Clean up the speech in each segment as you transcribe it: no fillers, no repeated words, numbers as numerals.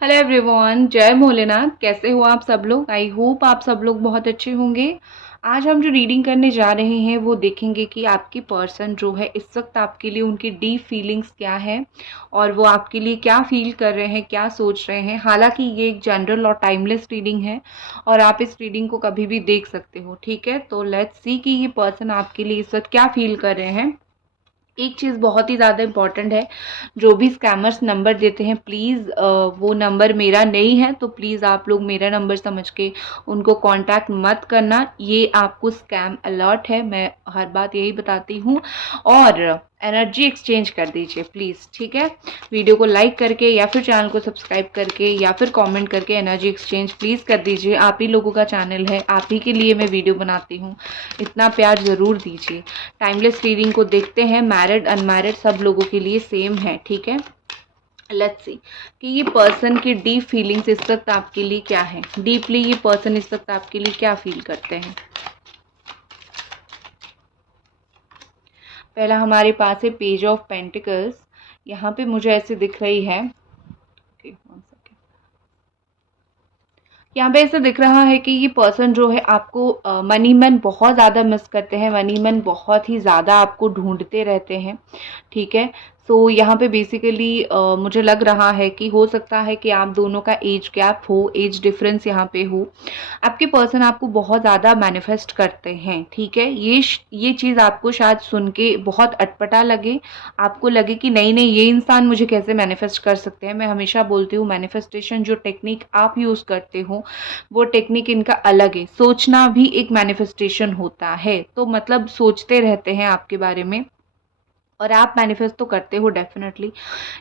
Hello everyone, जय भोलेनाथ। कैसे हो आप सब लोग? आई होप आप सब लोग बहुत अच्छे होंगे। आज हम जो रीडिंग करने जा रहे हैं वो देखेंगे कि आपकी पर्सन जो है इस वक्त आपके लिए उनकी डीप फीलिंग्स क्या है और वो आपके लिए क्या फील कर रहे हैं, क्या सोच रहे हैं। हालांकि ये एक जनरल और टाइमलेस रीडिंग है और आप इस रीडिंग को कभी भी देख सकते हो, ठीक है। तो लेट्स सी कि ये पर्सन आपके लिए इस वक्त क्या फील कर रहे हैं। एक चीज़ बहुत ही ज़्यादा इम्पॉर्टेंट है, जो भी स्कैमर्स नंबर देते हैं प्लीज़ वो नंबर मेरा नहीं है, तो प्लीज़ आप लोग मेरा नंबर समझ के उनको कांटेक्ट मत करना। ये आपको स्कैम अलर्ट है, मैं हर बात यही बताती हूँ। और एनर्जी एक्सचेंज कर दीजिए प्लीज़, ठीक है। वीडियो को लाइक करके या फिर चैनल को सब्सक्राइब करके या फिर कमेंट करके एनर्जी एक्सचेंज प्लीज़ कर दीजिए। आप ही लोगों का चैनल है, आप ही के लिए मैं वीडियो बनाती हूँ, इतना प्यार ज़रूर दीजिए। टाइमलेस रीडिंग को देखते हैं, मैरिड अनमैरिड सब लोगों के लिए सेम है, ठीक है। लेट्स सी कि ये पर्सन की डीप फीलिंग्स इस वक्त आपके लिए क्या है। डीपली ये पर्सन इस वक्त आपके लिए क्या फील करते हैं। पहला हमारे पास है पेज ऑफ पेंटिकल्स। यहाँ पे मुझे ऐसे दिख रही है, यहाँ पे ऐसा दिख रहा है कि ये पर्सन जो है आपको मनी मैन बहुत ज़्यादा मिस करते हैं, मनी मैन बहुत ही ज़्यादा आपको ढूंढते रहते हैं, ठीक है। सो यहाँ पे बेसिकली मुझे लग रहा है कि हो सकता है कि आप दोनों का एज गैप हो, एज डिफरेंस यहाँ पे हो। आपके पर्सन आपको बहुत ज़्यादा मैनिफेस्ट करते हैं, ठीक है। ये चीज़ आपको शायद सुन के बहुत अटपटा लगे, आपको लगे कि नहीं नहीं ये इंसान मुझे कैसे मैनिफेस्ट कर सकते हैं। मैं हमेशा बोलती हूँ मैनिफेस्टेशन जो टेक्निक आप यूज़ करते हो वो टेक्निक इनका अलग है। सोचना भी एक मैनिफेस्टेशन होता है, तो मतलब सोचते रहते हैं आपके बारे में और आप मैनिफेस्ट तो करते हो डेफिनेटली।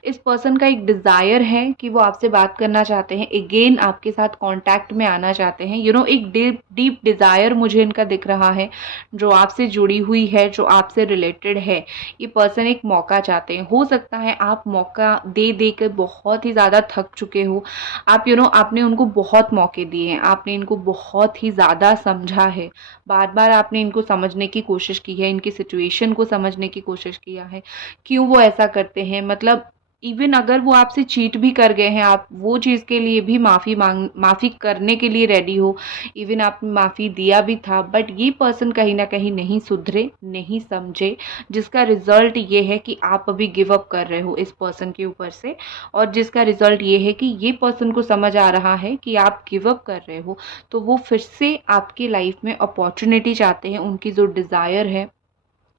इस पर्सन का एक डिज़ायर है कि वो आपसे बात करना चाहते हैं, अगेन आपके साथ कांटेक्ट में आना चाहते हैं। एक डीप डीप डिज़ायर मुझे इनका दिख रहा है, जो आपसे जुड़ी हुई है, जो आपसे रिलेटेड है। ये पर्सन एक मौका चाहते हैं। हो सकता है आप मौका दे दे कर बहुत ही ज़्यादा थक चुके हो। आप आपने उनको बहुत मौके दिए हैं, आपने इनको बहुत ही ज़्यादा समझा है, बार बार आपने इनको समझने की कोशिश की है, इनकी सिचुएशन को समझने की कोशिश किया है, क्यों वो ऐसा करते हैं। मतलब इवन अगर वो आपसे चीट भी कर गए हैं, आप वो चीज़ के लिए भी माफ़ी करने के लिए रेडी हो। इवन आपने माफ़ी दिया भी था, बट ये पर्सन कहीं ना कहीं नहीं सुधरे, नहीं समझे, जिसका रिजल्ट ये है कि आप अभी गिव अप कर रहे हो इस पर्सन के ऊपर से। और जिसका रिजल्ट ये है कि ये पर्सन को समझ आ रहा है कि आप गिव अप कर रहे हो, तो वो फिर से आपकी लाइफ में अपॉर्चुनिटी चाहते हैं। उनकी जो डिज़ायर है,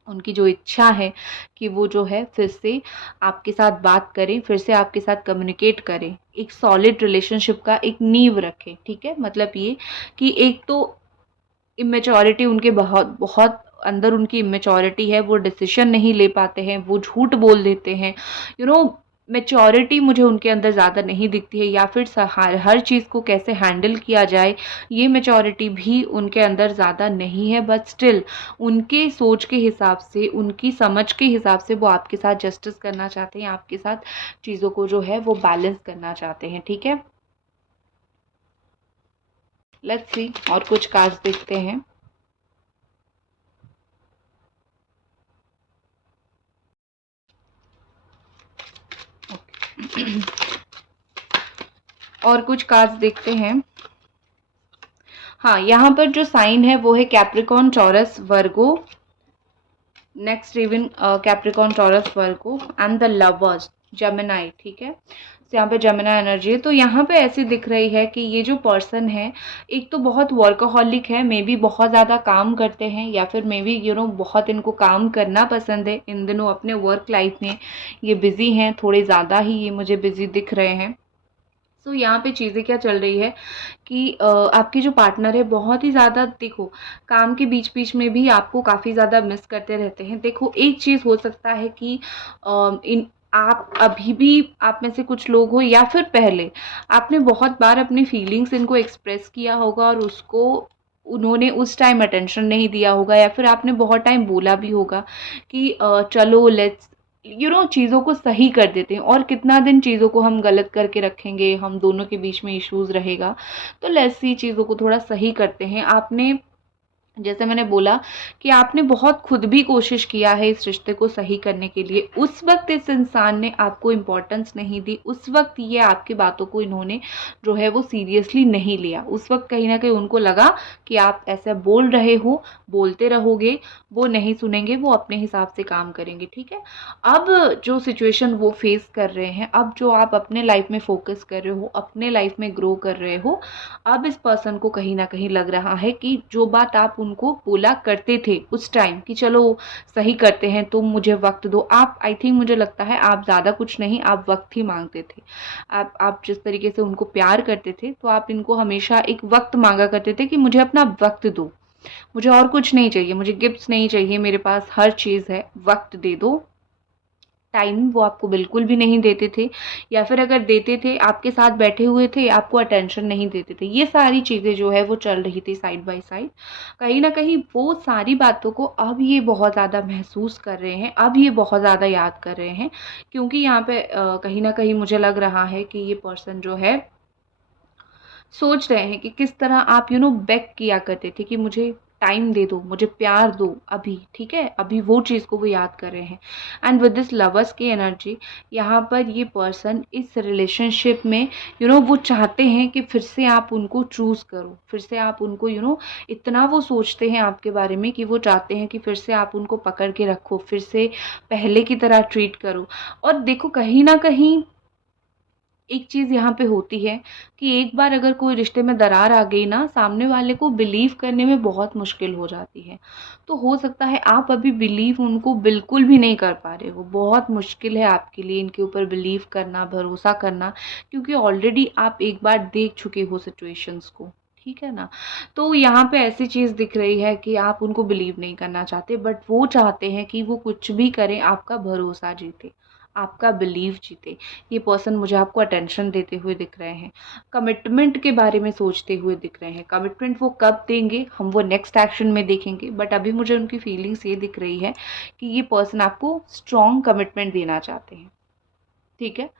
उनकी जो इच्छा है कि वो जो है फिर से आपके साथ बात करें, फिर से आपके साथ कम्युनिकेट करें, एक सॉलिड रिलेशनशिप का एक नींव रखें, ठीक है। मतलब ये कि एक तो इमेच्योरिटी उनके बहुत बहुत अंदर उनकी इमेच्योरिटी है, वो डिसीजन नहीं ले पाते हैं, वो झूठ बोल देते हैं। यू नो मैच्योरिटी मुझे उनके अंदर ज़्यादा नहीं दिखती है, या फिर हर चीज़ को कैसे हैंडल किया जाए ये मैच्योरिटी भी उनके अंदर ज़्यादा नहीं है। बट स्टिल उनके सोच के हिसाब से, उनकी समझ के हिसाब से वो आपके साथ जस्टिस करना चाहते हैं, आपके साथ चीज़ों को जो है वो बैलेंस करना चाहते हैं, ठीक है। लेट्स सी और कुछ कार्ड्स देखते हैं। और कुछ कार्ड्स देखते हैं। हाँ, यहाँ पर जो साइन है वो है Capricorn, taurus, Virgo. Next even Capricorn, taurus, Virgo and the lovers, Gemini, ठीक है। तो यहाँ पे जेमिनाई एनर्जी है। तो यहाँ पे ऐसी दिख रही है कि ये जो पर्सन है, एक तो बहुत वर्कaholic है, मे बी बहुत ज़्यादा काम करते हैं, या फिर मे बी बहुत इनको काम करना पसंद है। इन दिनों अपने वर्क लाइफ में ये बिजी हैं, थोड़े ज़्यादा ही ये मुझे बिजी दिख रहे हैं। सो यहाँ पे चीज़ें क्या चल रही है कि आपकी जो पार्टनर है बहुत ही ज़्यादा, देखो, काम के बीच बीच में भी आपको काफ़ी ज़्यादा मिस करते रहते हैं। देखो, एक चीज़ हो सकता है कि इन आप अभी भी, आप में से कुछ लोग हो या फिर पहले आपने बहुत बार अपनी फीलिंग्स इनको एक्सप्रेस किया होगा और उसको उन्होंने उस टाइम अटेंशन नहीं दिया होगा, या फिर आपने बहुत टाइम बोला भी होगा कि चलो लेट्स चीज़ों को सही कर देते हैं। और कितना दिन चीज़ों को हम गलत करके रखेंगे, हम दोनों के बीच में इश्यूज रहेगा। तो लेट्स सी चीज़ों को थोड़ा सही करते हैं। आपने जैसे मैंने बोला कि आपने बहुत खुद भी कोशिश किया है इस रिश्ते को सही करने के लिए। उस वक़्त इस इंसान ने आपको इम्पोर्टेंस नहीं दी, उस वक़्त ये आपकी बातों को इन्होंने जो है वो सीरियसली नहीं लिया। उस वक़्त कहीं न कहीं उनको लगा कि आप ऐसा बोल रहे हो, बोलते रहोगे, वो नहीं सुनेंगे, वो अपने हिसाब से काम करेंगे, ठीक है? अब जो सिचुएशन वो फेस कर रहे हैं, अब जो आप अपने लाइफ़ में फ़ोकस कर रहे हो, अपने लाइफ़ में ग्रो कर रहे हो, अब इस पर्सन को कहीं न कहीं लग रहा है कि जो बात आप उनको बोला करते थे उस टाइम कि चलो सही करते हैं, तुम मुझे वक़्त दो। आप आई थिंक मुझे लगता है आप ज़्यादा कुछ नहीं, आप वक़्त ही माँगते थे। आप जिस तरीके से उनको प्यार करते थे, तो आप इनको हमेशा एक वक़्त माँगा करते थे कि मुझे अपना वक़्त दो। मुझे और कुछ नहीं चाहिए, मुझे गिफ्ट्स नहीं चाहिए, मेरे पास हर चीज़ है, वक़्त दे दो। टाइम वो आपको बिल्कुल भी नहीं देते थे, या फिर अगर देते थे आपके साथ बैठे हुए थे, आपको अटेंशन नहीं देते थे। ये सारी चीज़ें जो है वो चल रही थी साइड बाय साइड। कहीं न कहीं वो सारी बातों को अब ये बहुत ज़्यादा महसूस कर रहे हैं, अब ये बहुत ज़्यादा याद कर रहे हैं, क्योंकि यहाँ पे कहीं न कहीं मुझे लग रहा है कि ये पर्सन जो है सोच रहे हैं कि किस तरह आप बेग किया करते थे कि मुझे टाइम दे दो, मुझे प्यार दो अभी, ठीक है? अभी वो चीज़ को वो याद कर रहे हैं। एंड विद दिस लवर्स की एनर्जी, यहाँ पर ये पर्सन इस रिलेशनशिप में वो चाहते हैं कि फिर से आप उनको चूज़ करो, फिर से आप उनको इतना वो सोचते हैं आपके बारे में कि वो चाहते हैं कि फिर से आप उनको पकड़ के रखो, फिर से पहले की तरह ट्रीट करो। और देखो कहीं न कहीं एक चीज़ यहाँ पे होती है कि एक बार अगर कोई रिश्ते में दरार आ गई ना, सामने वाले को बिलीव करने में बहुत मुश्किल हो जाती है। तो हो सकता है आप अभी बिलीव उनको बिल्कुल भी नहीं कर पा रहे हो। बहुत मुश्किल है आपके लिए इनके ऊपर बिलीव करना, भरोसा करना, क्योंकि ऑलरेडी आप एक बार देख चुके हो सिचुएशंस को, ठीक है ना? तो यहाँ पे ऐसी चीज़ दिख रही है कि आप उनको बिलीव नहीं करना चाहते, बट वो चाहते हैं कि वो कुछ भी करें, आपका भरोसा जीते, आपका बिलीव जीते। ये पर्सन मुझे आपको अटेंशन देते हुए दिख रहे हैं, कमिटमेंट के बारे में सोचते हुए दिख रहे हैं। कमिटमेंट वो कब देंगे हम वो नेक्स्ट एक्शन में देखेंगे, बट अभी मुझे उनकी फीलिंग्स ये दिख रही है कि ये पर्सन आपको स्ट्रॉन्ग कमिटमेंट देना चाहते हैं, ठीक है?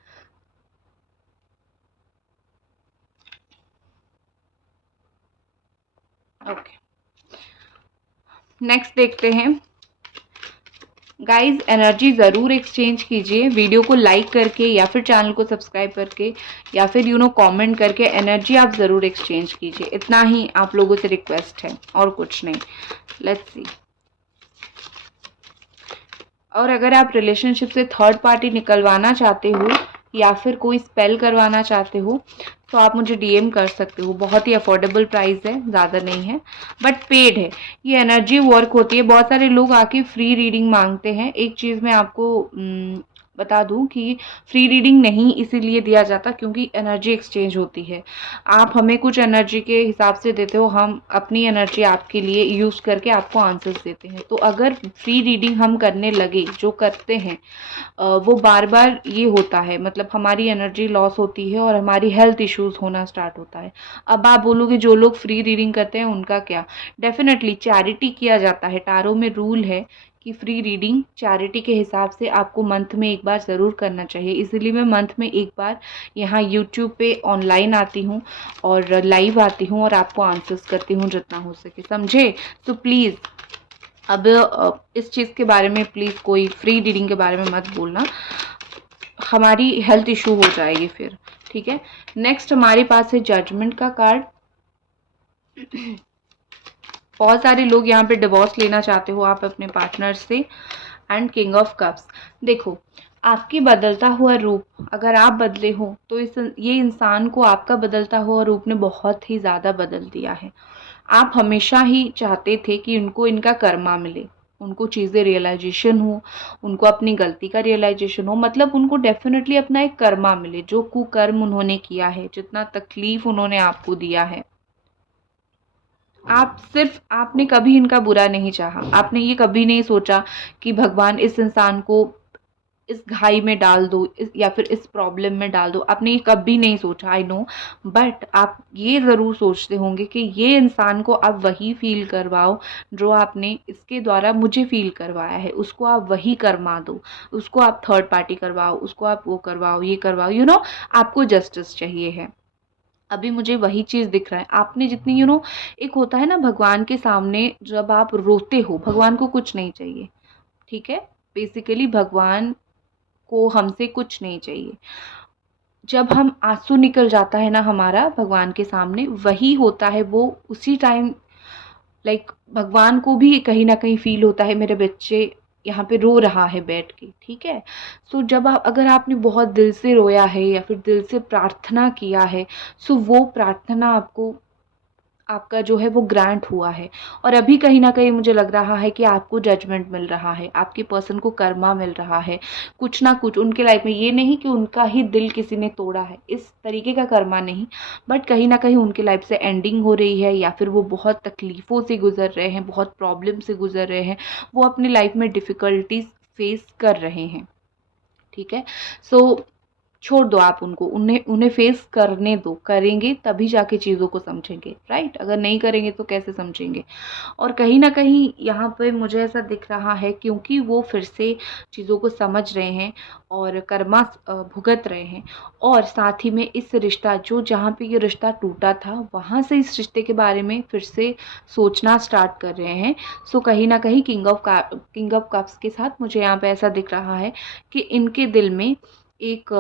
ओके, नेक्स्ट देखते हैं। गाइज एनर्जी ज़रूर एक्सचेंज कीजिए, वीडियो को लाइक करके या फिर चैनल को सब्सक्राइब करके या फिर कमेंट करके एनर्जी आप ज़रूर एक्सचेंज कीजिए। इतना ही आप लोगों से रिक्वेस्ट है और कुछ नहीं। Let's see. और अगर आप रिलेशनशिप से थर्ड पार्टी निकलवाना चाहते हो या फिर कोई स्पेल करवाना चाहते हो तो आप मुझे डीएम कर सकते हो। बहुत ही अफोर्डेबल प्राइस है, ज़्यादा नहीं है, बट पेड है। ये एनर्जी वर्क होती है। बहुत सारे लोग आके फ्री रीडिंग मांगते हैं। एक चीज़ मैं आपको बता दूं कि फ्री रीडिंग नहीं इसीलिए दिया जाता क्योंकि एनर्जी एक्सचेंज होती है। आप हमें कुछ एनर्जी के हिसाब से देते हो, हम अपनी एनर्जी आपके लिए यूज़ करके आपको आंसर्स देते हैं। तो अगर फ्री रीडिंग हम करने लगे, जो करते हैं वो बार बार ये होता है, मतलब हमारी एनर्जी लॉस होती है और हमारी हेल्थ इश्यूज होना स्टार्ट होता है। अब आप बोलोगे जो लोग फ्री रीडिंग करते हैं उनका क्या? डेफिनेटली चैरिटी किया जाता है। टारो में रूल है कि फ्री रीडिंग चैरिटी के हिसाब से आपको मंथ में एक बार ज़रूर करना चाहिए। इसीलिए मैं मंथ में एक बार यहाँ यूट्यूब पे ऑनलाइन आती हूँ और लाइव आती हूँ और आपको आंसर्स करती हूँ जितना हो सके, समझे? तो प्लीज़ अब इस चीज़ के बारे में प्लीज़ कोई फ्री रीडिंग के बारे में मत बोलना, हमारी हेल्थ इशू हो जाएगी फिर, ठीक है? नेक्स्ट हमारे पास है जजमेंट का कार्ड। बहुत सारे लोग यहाँ पे डिवोर्स लेना चाहते हो आप अपने पार्टनर से। And king of cups. देखो आपकी बदलता हुआ रूप, अगर आप बदले हो तो ये इंसान को आपका बदलता हुआ रूप ने बहुत ही ज़्यादा बदल दिया है। आप हमेशा ही चाहते थे कि उनको इनका कर्मा मिले, उनको चीज़ें रियलाइजेशन हो, उनको अपनी गलती का रियलाइजेशन हो, मतलब उनको डेफिनेटली अपना एक कर्मा मिले। जो कुकर्म उन्होंने किया है, जितना तकलीफ उन्होंने आपको दिया है, आपने कभी इनका बुरा नहीं चाहा। आपने ये कभी नहीं सोचा कि भगवान इस इंसान को इस घाई में डाल दो, या फिर इस प्रॉब्लम में डाल दो। आपने ये कभी नहीं सोचा, आई नो, बट आप ये ज़रूर सोचते होंगे कि ये इंसान को आप वही फील करवाओ जो आपने इसके द्वारा मुझे फील करवाया है। उसको आप वही करवा दो, उसको आप थर्ड पार्टी करवाओ, उसको आप वो करवाओ, ये करवाओ, आपको जस्टिस चाहिए है। अभी मुझे वही चीज़ दिख रहा है। आपने जितनी एक होता है ना भगवान के सामने जब आप रोते हो, भगवान को कुछ नहीं चाहिए, ठीक है? बेसिकली भगवान को हमसे कुछ नहीं चाहिए। जब हम आँसू निकल जाता है ना हमारा भगवान के सामने, वही होता है वो उसी टाइम, लाइक भगवान को भी कहीं न कहीं फ़ील होता है मेरे बच्चे यहाँ पे रो रहा है बैठ के, ठीक है? सो जब आप अगर आपने बहुत दिल से रोया है या फिर दिल से प्रार्थना किया है, सो वो प्रार्थना आपको आपका जो है वो ग्रांट हुआ है। और अभी कहीं न कहीं मुझे लग रहा है कि आपको जजमेंट मिल रहा है, आपके पर्सन को कर्मा मिल रहा है, कुछ ना कुछ उनके लाइफ में। ये नहीं कि उनका ही दिल किसी ने तोड़ा है, इस तरीके का कर्मा नहीं, बट कहीं न कहीं उनकी लाइफ से एंडिंग हो रही है या फिर वो बहुत तकलीफ़ों से गुज़र रहे हैं, बहुत प्रॉब्लम से गुज़र रहे हैं, वो अपनी लाइफ में डिफ़िकल्टीज़ फेस कर रहे हैं, ठीक है? सो छोड़ दो आप उनको, उन्हें उन्हें फेस करने दो, करेंगे तभी जाके चीज़ों को समझेंगे, राइट? अगर नहीं करेंगे तो कैसे समझेंगे? और कहीं न कहीं यहाँ पे मुझे ऐसा दिख रहा है क्योंकि वो फिर से चीज़ों को समझ रहे हैं और कर्मा भुगत रहे हैं, और साथ ही में इस रिश्ता जो जहाँ पे ये रिश्ता टूटा था, वहाँ से इस रिश्ते के बारे में फिर से सोचना स्टार्ट कर रहे हैं। सो कहीं न कहीं किंग ऑफ कप्स के साथ मुझे यहाँ पे ऐसा दिख रहा है कि इनके दिल में एक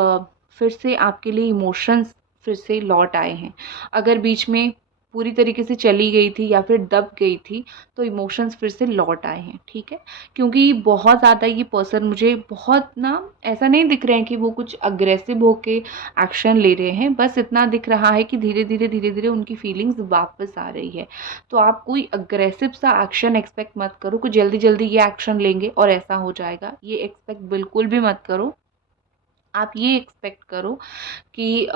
फिर से आपके लिए इमोशंस फिर से लौट आए हैं। अगर बीच में पूरी तरीके से चली गई थी या फिर दब गई थी, तो इमोशंस फिर से लौट आए हैं, ठीक है? क्योंकि बहुत ज़्यादा ये पर्सन मुझे बहुत ना ऐसा नहीं दिख रहे हैं कि वो कुछ अग्रेसिव होके एक्शन ले रहे हैं, बस इतना दिख रहा है कि धीरे-धीरे उनकी फीलिंग्स वापस आ रही है। तो आप कोई अग्रेसिव सा एक्शन एक्सपेक्ट मत करो कि जल्दी-जल्दी ये एक्शन लेंगे और ऐसा हो जाएगा, ये एक्सपेक्ट बिल्कुल भी मत करो। आप ये एक्सपेक्ट करो कि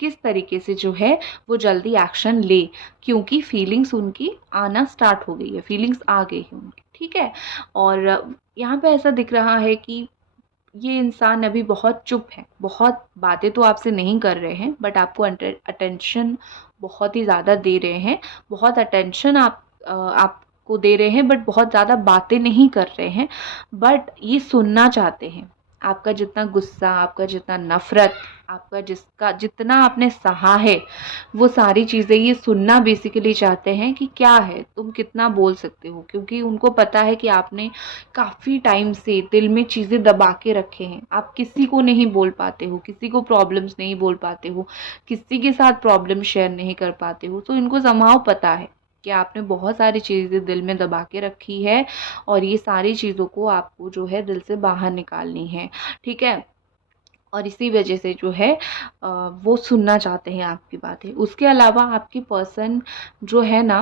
किस तरीके से जो है वो जल्दी एक्शन ले, क्योंकि फीलिंग्स उनकी आना स्टार्ट हो गई है, फीलिंग्स आ गई है उनकी, ठीक है? और यहाँ पे ऐसा दिख रहा है कि ये इंसान अभी बहुत चुप है, बहुत बातें तो आपसे नहीं कर रहे हैं, बट आपको अटेंशन बहुत ही ज़्यादा दे रहे हैं, बहुत अटेंशन आपको दे रहे हैं, बट बहुत ज़्यादा बातें नहीं कर रहे हैं, बट ये सुनना चाहते हैं। आपका जितना गुस्सा, आपका जितना नफ़रत, आपका जितना आपने सहा है, वो सारी चीज़ें ये सुनना बेसिकली चाहते हैं कि क्या है, तुम कितना बोल सकते हो? क्योंकि उनको पता है कि आपने काफ़ी टाइम से दिल में चीज़ें दबा के रखे हैं। आप किसी को नहीं बोल पाते हो, किसी को प्रॉब्लम्स नहीं बोल पाते हो, किसी के साथ प्रॉब्लम शेयर नहीं कर पाते हो। तो इनको समहाउ पता है कि आपने बहुत सारी चीज़ें दिल में दबा के रखी है और ये सारी चीज़ों को आपको जो है दिल से बाहर निकालनी है, ठीक है? और इसी वजह से जो है वो सुनना चाहते हैं आपकी बातें। उसके अलावा आपकी पर्सन जो है ना,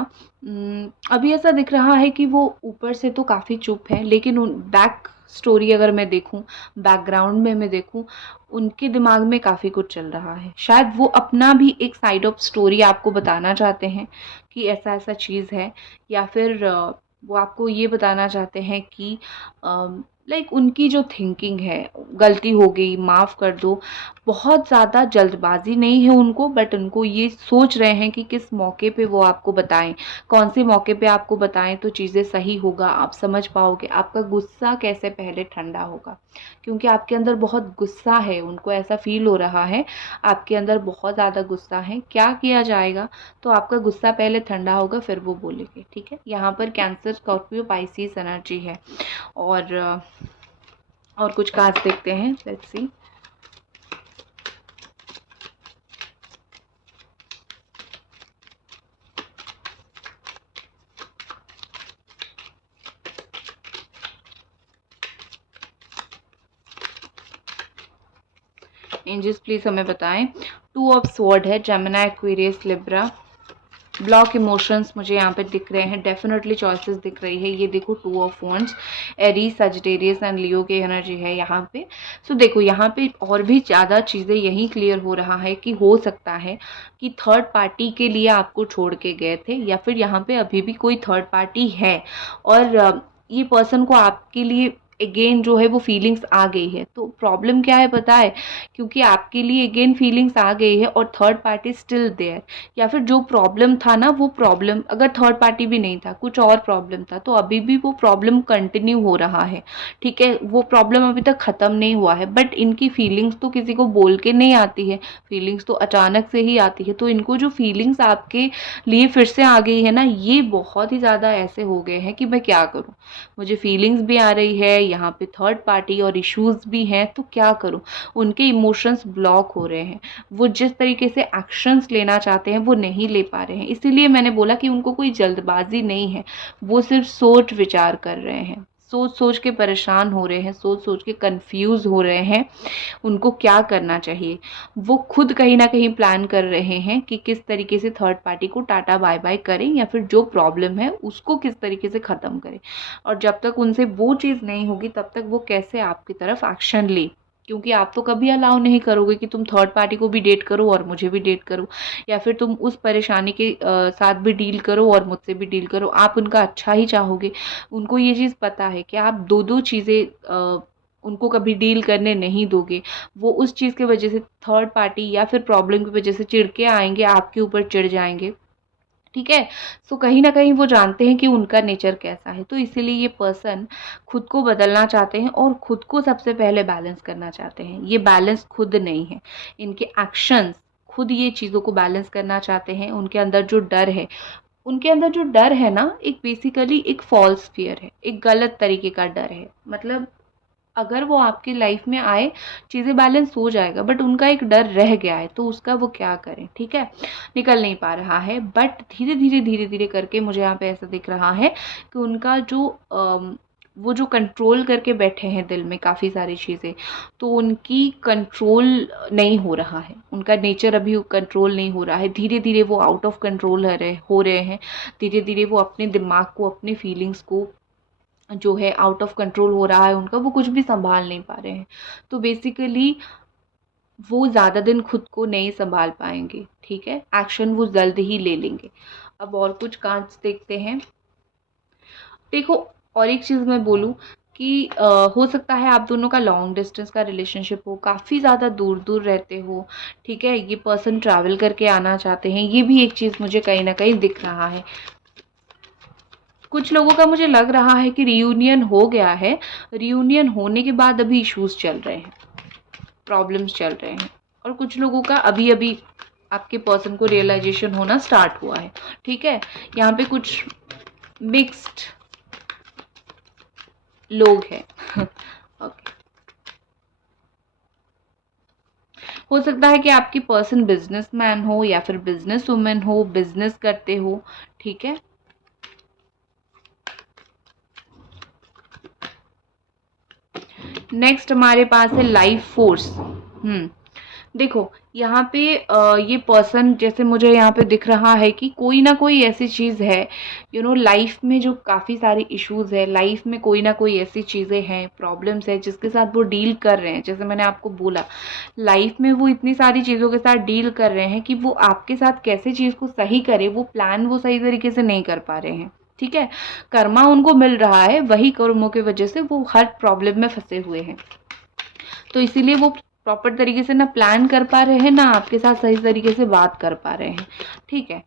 अभी ऐसा दिख रहा है कि वो ऊपर से तो काफ़ी चुप है, लेकिन उन बैक स्टोरी अगर मैं देखूं, बैकग्राउंड में मैं देखूं, उनके दिमाग में काफ़ी कुछ चल रहा है। शायद वो अपना भी एक साइड ऑफ स्टोरी आपको बताना चाहते हैं कि ऐसा ऐसा चीज़ है, या फिर वो आपको ये बताना चाहते हैं कि लाइक उनकी जो थिंकिंग है, गलती हो गई माफ़ कर दो, बहुत ज़्यादा जल्दबाजी नहीं है उनको, बट उनको ये सोच रहे हैं कि किस मौके पे वो आपको बताएं, कौन से मौके पे आपको बताएं तो चीज़ें सही होगा, आप समझ पाओगे, आपका गुस्सा कैसे पहले ठंडा होगा, क्योंकि आपके अंदर बहुत गुस्सा है, उनको ऐसा फील हो रहा है आपके अंदर बहुत ज़्यादा गुस्सा है। क्या किया जाएगा? तो आपका गुस्सा पहले ठंडा होगा फिर वो बोलेंगे, ठीक है? यहाँ पर कैंसर, स्कॉर्पियो, पाइसिस एनर्जी है। और कुछ कार्ड्स देखते हैं, लेट्स सी। एंजल्स प्लीज हमें बताएं। 2 ऑफ स्वॉर्ड है, Gemini, Aquarius, Libra. Block emotions मुझे यहाँ पे दिख रहे हैं, डेफिनेटली चॉइसेस दिख रही है। ये देखो 2 of wands, Aries, Sagittarius and Leo की एनर्जी है यहाँ पे। सो देखो यहाँ पे और भी ज़्यादा चीज़ें यही क्लियर हो रहा है कि हो सकता है कि थर्ड पार्टी के लिए आपको छोड़ के गए थे, या फिर यहाँ पे अभी भी कोई थर्ड पार्टी है और ये पर्सन को आपके लिए अगेन जो है वो फीलिंग्स आ गई है। तो प्रॉब्लम क्या है पता है, क्योंकि आपके लिए अगेन फीलिंग्स आ गई है और थर्ड पार्टी स्टिल देयर, या फिर जो प्रॉब्लम था ना वो प्रॉब्लम अगर थर्ड पार्टी भी नहीं था, कुछ और प्रॉब्लम था, तो अभी भी वो प्रॉब्लम कंटिन्यू हो रहा है। ठीक है, वो प्रॉब्लम अभी तक ख़त्म नहीं हुआ है, बट इनकी फीलिंग्स तो किसी को बोल के नहीं आती है, फीलिंग्स तो अचानक से ही आती है। तो इनको जो फीलिंग्स आपके लिए फिर से आ गई है ना, ये बहुत ही ज़्यादा ऐसे हो गए हैं कि मैं क्या करूँ, मुझे फीलिंग्स भी आ रही है, यहाँ पे थर्ड पार्टी और इश्यूज भी हैं, तो क्या करूँ। उनके इमोशंस ब्लॉक हो रहे हैं, वो जिस तरीके से एक्शंस लेना चाहते हैं वो नहीं ले पा रहे हैं। इसीलिए मैंने बोला कि उनको कोई जल्दबाजी नहीं है, वो सिर्फ सोच विचार कर रहे हैं, सोच सोच के परेशान हो रहे हैं, सोच सोच के कंफ्यूज हो रहे हैं, उनको क्या करना चाहिए। वो खुद कहीं ना कहीं प्लान कर रहे हैं कि किस तरीके से थर्ड पार्टी को टाटा बाय बाय करें, या फिर जो प्रॉब्लम है उसको किस तरीके से ख़त्म करें। और जब तक उनसे वो चीज़ नहीं होगी तब तक वो कैसे आपकी तरफ एक्शन ले, क्योंकि आप तो कभी अलाउ नहीं करोगे कि तुम थर्ड पार्टी को भी डेट करो और मुझे भी डेट करो, या फिर तुम उस परेशानी के साथ भी डील करो और मुझसे भी डील करो। आप उनका अच्छा ही चाहोगे, उनको ये चीज़ पता है कि आप दो दो चीज़ें उनको कभी डील करने नहीं दोगे। वो उस चीज़ की वजह से, थर्ड पार्टी या फिर प्रॉब्लम की वजह से चिढ़ के आएंगे, आपके ऊपर चिढ़ जाएंगे। ठीक है, सो कहीं ना कहीं वो जानते हैं कि उनका नेचर कैसा है, तो इसीलिए ये पर्सन खुद को बदलना चाहते हैं और खुद को सबसे पहले बैलेंस करना चाहते हैं। ये बैलेंस खुद नहीं है, इनके एक्शंस खुद ये चीज़ों को बैलेंस करना चाहते हैं। उनके अंदर जो डर है, उनके अंदर जो डर है ना, एक बेसिकली एक फॉल्स फियर है, एक गलत तरीके का डर है। मतलब अगर वो आपकी लाइफ में आए, चीज़ें बैलेंस हो जाएगा, बट उनका एक डर रह गया है, तो उसका वो क्या करें। ठीक है, निकल नहीं पा रहा है, बट धीरे धीरे करके मुझे यहाँ पे ऐसा दिख रहा है कि उनका जो वो जो कंट्रोल करके बैठे हैं दिल में काफ़ी सारी चीज़ें, तो उनकी कंट्रोल नहीं हो रहा है, उनका नेचर अभी कंट्रोल नहीं हो रहा है। धीरे धीरे वो आउट ऑफ कंट्रोल हो रहे हैं, धीरे धीरे वो अपने दिमाग को, अपने फीलिंग्स को जो है आउट ऑफ कंट्रोल हो रहा है उनका, वो कुछ भी संभाल नहीं पा रहे हैं। तो बेसिकली वो ज़्यादा दिन खुद को नहीं संभाल पाएंगे। ठीक है, एक्शन वो जल्द ही ले लेंगे। अब और कुछ कार्ड्स देखते हैं। देखो, और एक चीज़ मैं बोलूँ कि हो सकता है आप दोनों का लॉन्ग डिस्टेंस का रिलेशनशिप हो, काफ़ी ज़्यादा दूर दूर रहते हो। ठीक है, ये पर्सन ट्रैवल करके आना चाहते हैं, ये भी एक चीज़ मुझे कहीं ना कहीं दिख रहा है। कुछ लोगों का मुझे लग रहा है कि रियूनियन हो गया है, रियूनियन होने के बाद अभी इश्यूज चल रहे हैं, प्रॉब्लम्स चल रहे हैं, और कुछ लोगों का अभी अभी आपके पर्सन को रियलाइजेशन होना स्टार्ट हुआ है। ठीक है, यहाँ पे कुछ मिक्स्ड लोग हैं। ओके, हो सकता है कि आपकी पर्सन बिजनेसमैन हो या फिर बिजनेस वुमेन हो, बिजनेस करते हो। ठीक है, नेक्स्ट हमारे पास है लाइफ फोर्स। देखो यहाँ पे ये पर्सन, जैसे मुझे यहाँ पे दिख रहा है कि कोई ना कोई ऐसी चीज़ है, लाइफ में जो काफ़ी सारी इश्यूज है, लाइफ में कोई ना कोई ऐसी चीज़ें हैं, प्रॉब्लम्स है जिसके साथ वो डील कर रहे हैं। जैसे मैंने आपको बोला, लाइफ में वो इतनी सारी चीज़ों के साथ डील कर रहे हैं कि वो आपके साथ कैसे चीज़ को सही करे, वो प्लान वो सही तरीके से नहीं कर पा रहे हैं। ठीक है, कर्मा उनको मिल रहा है, वही कर्मों की वजह से वो हर प्रॉब्लम में फंसे हुए हैं। तो इसीलिए वो प्रॉपर तरीके से ना प्लान कर पा रहे हैं, ना आपके साथ सही तरीके से बात कर पा रहे हैं। ठीक है,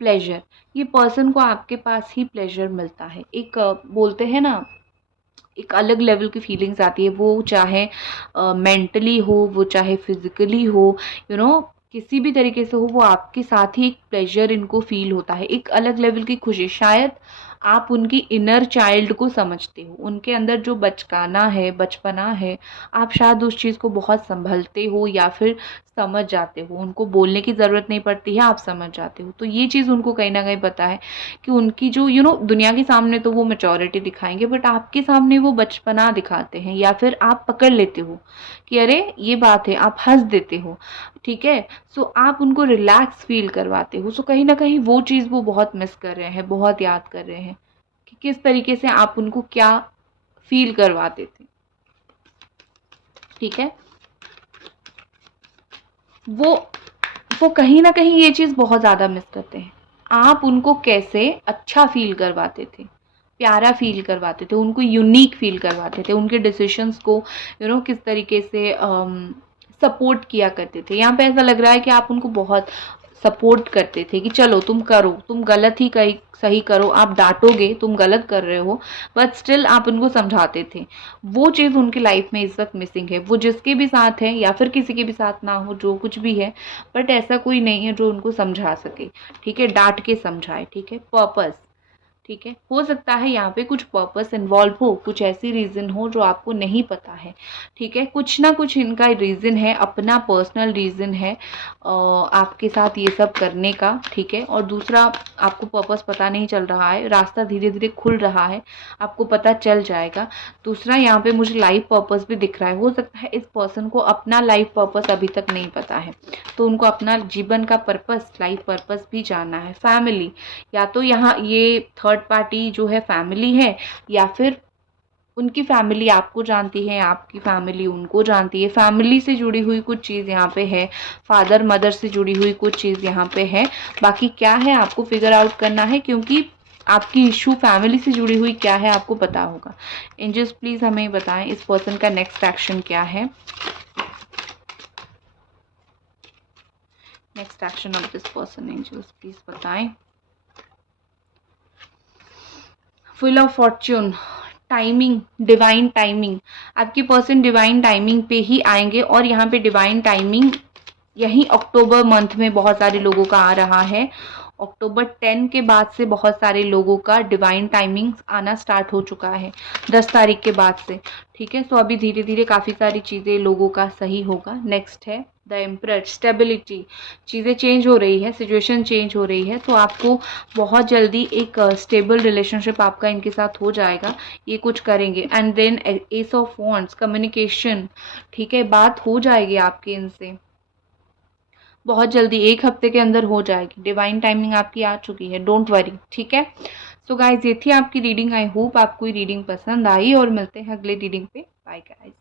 प्लेजर, ये पर्सन को आपके पास ही प्लेजर मिलता है। एक बोलते हैं ना, एक अलग लेवल की फीलिंग्स आती है, वो चाहे मेंटली हो, वो चाहे फिजिकली हो, किसी भी तरीके से हो, वो आपके साथ ही एक प्लेजर इनको फील होता है, एक अलग लेवल की खुशी। शायद आप उनकी इनर चाइल्ड को समझते हो, उनके अंदर जो बचकाना है, बचपना है, आप शायद उस चीज़ को बहुत संभलते हो या फिर समझ जाते हो। उनको बोलने की ज़रूरत नहीं पड़ती है, आप समझ जाते हो। तो ये चीज़ उनको कहीं ना कहीं पता है कि उनकी जो दुनिया के सामने तो वो मैच्योरिटी दिखाएंगे, बट आपके सामने वो बचपना दिखाते हैं, या फिर आप पकड़ लेते हो कि अरे ये बात है, आप हंस देते हो। ठीक है, सो आप उनको रिलैक्स फील करवाते हो। सो कहीं ना कहीं वो चीज़ वो बहुत मिस कर रहे हैं, बहुत याद कर रहे हैं कि किस तरीके से आप उनको क्या फील करवाते थे। ठीक है, वो कहीं ना कहीं ये चीज़ बहुत ज़्यादा मिस करते हैं, आप उनको कैसे अच्छा फील करवाते थे, प्यारा फील करवाते थे, उनको यूनिक फील करवाते थे, उनके डिसीजंस को किस तरीके से सपोर्ट किया करते थे। यहाँ पे ऐसा लग रहा है कि आप उनको बहुत सपोर्ट करते थे कि चलो तुम करो, तुम गलत ही कहीं सही करो, आप डांटोगे तुम गलत कर रहे हो, बट स्टिल आप उनको समझाते थे। वो चीज़ उनकी लाइफ में इस वक्त मिसिंग है। वो जिसके भी साथ है या फिर किसी के भी साथ ना हो, जो कुछ भी है, बट ऐसा कोई नहीं है जो उनको समझा सके, ठीक है, डांट के समझाए, ठीक है। पर्पस, ठीक है, हो सकता है यहाँ पे कुछ पर्पस इन्वॉल्व हो, कुछ ऐसी रीज़न हो जो आपको नहीं पता है, ठीक है। कुछ ना कुछ इनका रीज़न है, अपना पर्सनल रीज़न है आपके साथ ये सब करने का, ठीक है। और दूसरा, आपको पर्पस पता नहीं चल रहा है, रास्ता धीरे धीरे खुल रहा है, आपको पता चल जाएगा। दूसरा, यहाँ पे मुझे लाइफ पर्पस भी दिख रहा है। हो सकता है इस पर्सन को अपना लाइफ पर्पस अभी तक नहीं पता है, तो उनको अपना जीवन का पर्पस, लाइफ पर्पस भी जानना है। फैमिली, या तो यहाँ ये थर्ड पार्टी जो है फैमिली है, या फिर उनकी फैमिली आपको जानती है, आपकी फैमिली उनको जानती है। फैमिली से जुड़ी हुई कुछ चीज़ यहाँ पे है, फादर मदर से जुड़ी हुई कुछ चीज़ यहाँ पे है। बाकी क्या है आपको फिगर आउट करना है, क्योंकि आपकी इशू फैमिली से जुड़ी हुई क्या है आपको पता होगा। एंजल्स प्लीज़ हमें बताएं इस पर्सन का नेक्स्ट एक्शन क्या है। Next action of this person, angels please बताएं। Full of fortune, timing, divine timing. आपकी पर्सन डिवाइन टाइमिंग पे ही आएंगे, और यहाँ पे डिवाइन टाइमिंग यही अक्टूबर मंथ में बहुत सारे लोगों का आ रहा है। अक्टूबर 10 के बाद से बहुत सारे लोगों का डिवाइन टाइमिंग आना स्टार्ट हो चुका है, 10 तारीख के बाद से, ठीक है। सो अभी धीरे धीरे काफ़ी सारी चीज़ें लोगों का सही होगा। नेक्स्ट है द एम्परर, स्टेबिलिटी। चीज़ें चेंज हो रही है, सिचुएशन चेंज हो रही है, तो आपको बहुत जल्दी एक स्टेबल रिलेशनशिप आपका इनके साथ हो जाएगा, ये कुछ करेंगे। And then ace of wands, communication, ठीक है, बात हो जाएगी आपके इनसे बहुत जल्दी, 1 हफ्ते के अंदर हो जाएगी। डिवाइन टाइमिंग आपकी आ चुकी है, डोंट वरी, ठीक है। सो गाइज, ये थी आपकी रीडिंग। आई होप आपको ये रीडिंग पसंद आई, और मिलते हैं अगले रीडिंग पे। Bye guys.